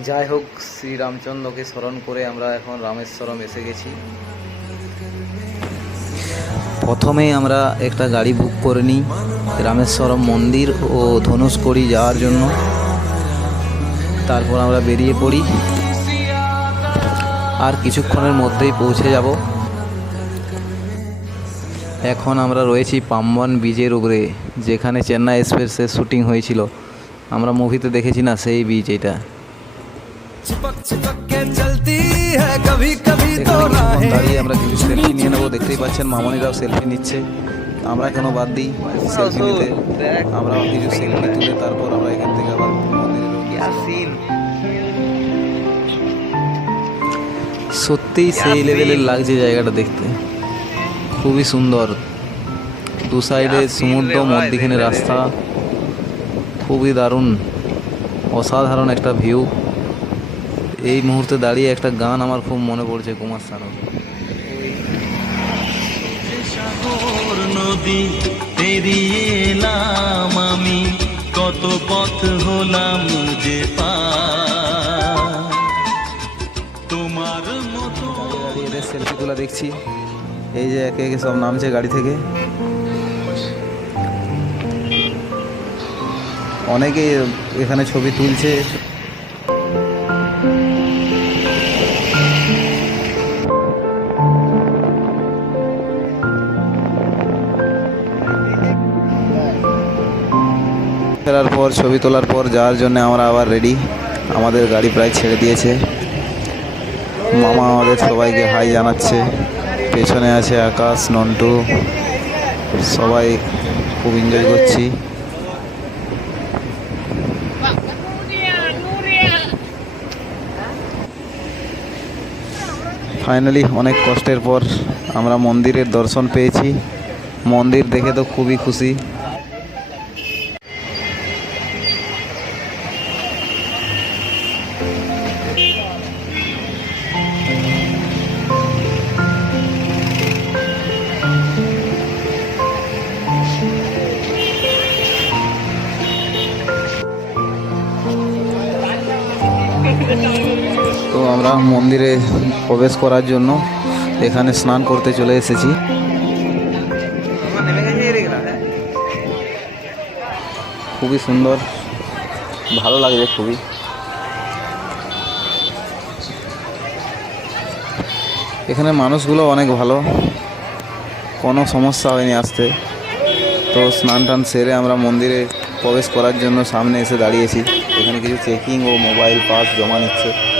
যাই হোক শ্রী রামচন্দ্রকে স্মরণ করে আমরা এখন রামেশ্বরম এসে গেছি। প্রথমেই আমরা একটা গাড়ি বুক করে নিই রামেশ্বরম মন্দির ও ধনুষকড়ি যাওয়ার জন্য। তারপর আমরা বেরিয়ে পড়ি। আর কিছুক্ষণের মধ্যেই পৌঁছে যাব। এখন আমরা রয়েছি পাম্বন বীজের উপরে, যেখানে চেন্নাই এক্সপ্রেসের শুটিং হয়েছিল। আমরা মুভিতে দেখেছি না সেই বীজ এটা। আমরা কিছু সেলফি নিয়ে নেব দেখতেই পাচ্ছেন সেলফি নিচ্ছে আমরা কেন বাদ দিই আমরা কিছু সেলফি তুলে তারপর আমরা এখান থেকে আবার সত্যিই সেই লেভেলের লাগছে জায়গাটা দেখতে খুবই সুন্দর দু সাইডে সমুদ্র মধ্যিখানে রাস্তা খুবই দারুণ অসাধারণ একটা ভিউ এই মুহূর্তে দাঁড়িয়ে একটা গান আমার খুব মনে পড়ছে কুমার শানুর সাগর নদী পেরিয়ে এলাম আমি কত পথ হলাম যে তোমার মতো এদের সেলফি তোলা দেখছি এই যে একে একে সব নামছে গাড়ি থেকে। অনেকে এখানে ছবি তুলছে। ছবি তোলার পর যাওয়ার জন্য আমরা আবার রেডি আমাদের গাড়ি প্রায় ছেড়ে দিয়েছে। মামা আমাদের সবাইকে হাই জানাচ্ছে। পেছনে আছে আকাশ, নন্টু। সবাই খুব এনজয় করছি। ফাইনালি অনেক কষ্টের পর আমরা মন্দিরের দর্শন পেয়েছি। মন্দির দেখে তো খুবই খুশি। আমরা মন্দিরে প্রবেশ করার জন্য এখানে স্নান করতে চলে এসেছি। খুবই সুন্দর, ভালো লাগছে খুবই। এখানে মানুষগুলো অনেক ভালো, কোনো সমস্যা হয়নি আসতে। তো স্নান টান সেরে আমরা মন্দিরে প্রবেশ করার জন্য সামনে এসে দাঁড়িয়েছি। এখানে কিছু চেকিং ও মোবাইল পাস জমা নিচ্ছে।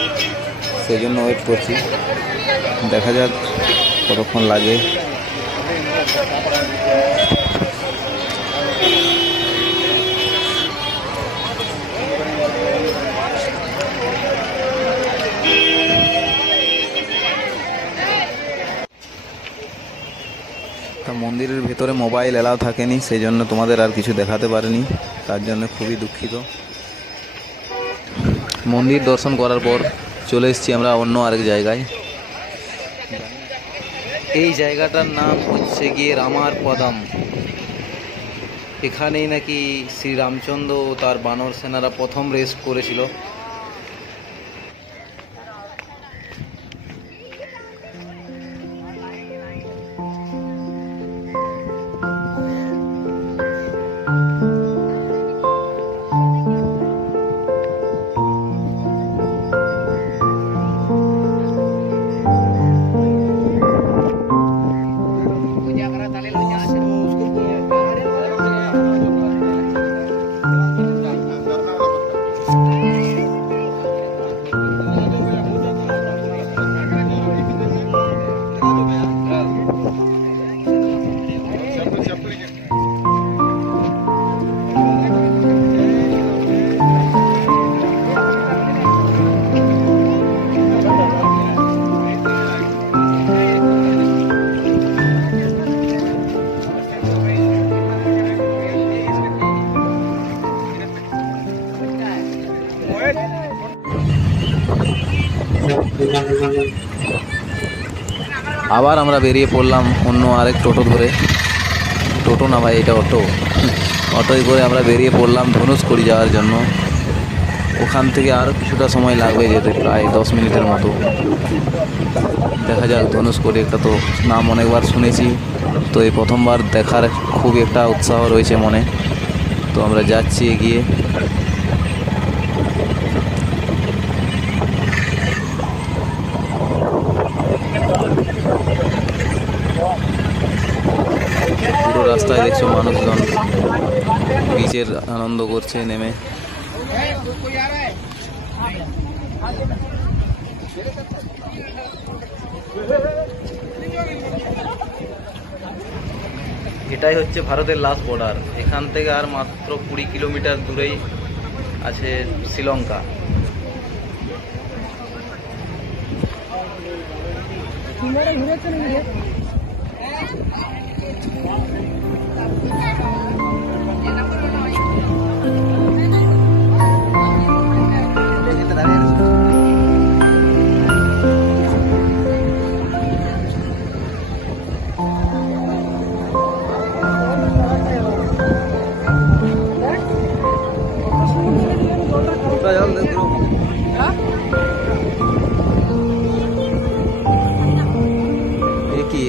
সেই জন্য ওয়েট করছি। দেখা যাক কতক্ষণ লাগে। তা মন্দিরের ভেতরে মোবাইল এলাও থাকেনি, সেই জন্য তোমাদের আর কিছু দেখাতে পারিনি। তার জন্য খুবই দুঃখিত। মন্দির দর্শন করার পর চলে এসেছি আমরা অন্য আরেক জায়গায়। এই জায়গাটার নাম হচ্ছে গিয়ে রামার পদম এখানেই নাকি শ্রী রামচন্দ্র তার বানর সেনারা প্রথম রেস্ট করেছিল। আবার আমরা বেরিয়ে পড়লাম অন্য আরেক টোটো ধরে। টোটো না ভাই, এটা অটো। অটোয় করে আমরা বেরিয়ে পড়লাম ধনুষকড়ি যাওয়ার জন্য। ওখান থেকে আরও কিছুটা সময় লাগবে যেতে, প্রায় দশ মিনিটের মতো। দেখা যাক ধনুষকোটি একটা তো নাম অনেকবার শুনেছি। তো এই প্রথমবার দেখার খুব একটা উৎসাহ রয়েছে মনে। তো আমরা যাচ্ছি এগিয়ে পুরো রাস্তায় দেখছ মানুষজন? বিচের আনন্দ করছে, নেমে। এটাই হচ্ছে ভারতের লাস্ট বর্ডার এখান থেকে আর মাত্র কুড়ি কিলোমিটার দূরেই আছে শ্রীলঙ্কা।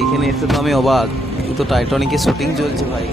এখানে এসে তো আমি অবাক টাইটনিকের টাইটানিকের শুটিং চলছে ভাই।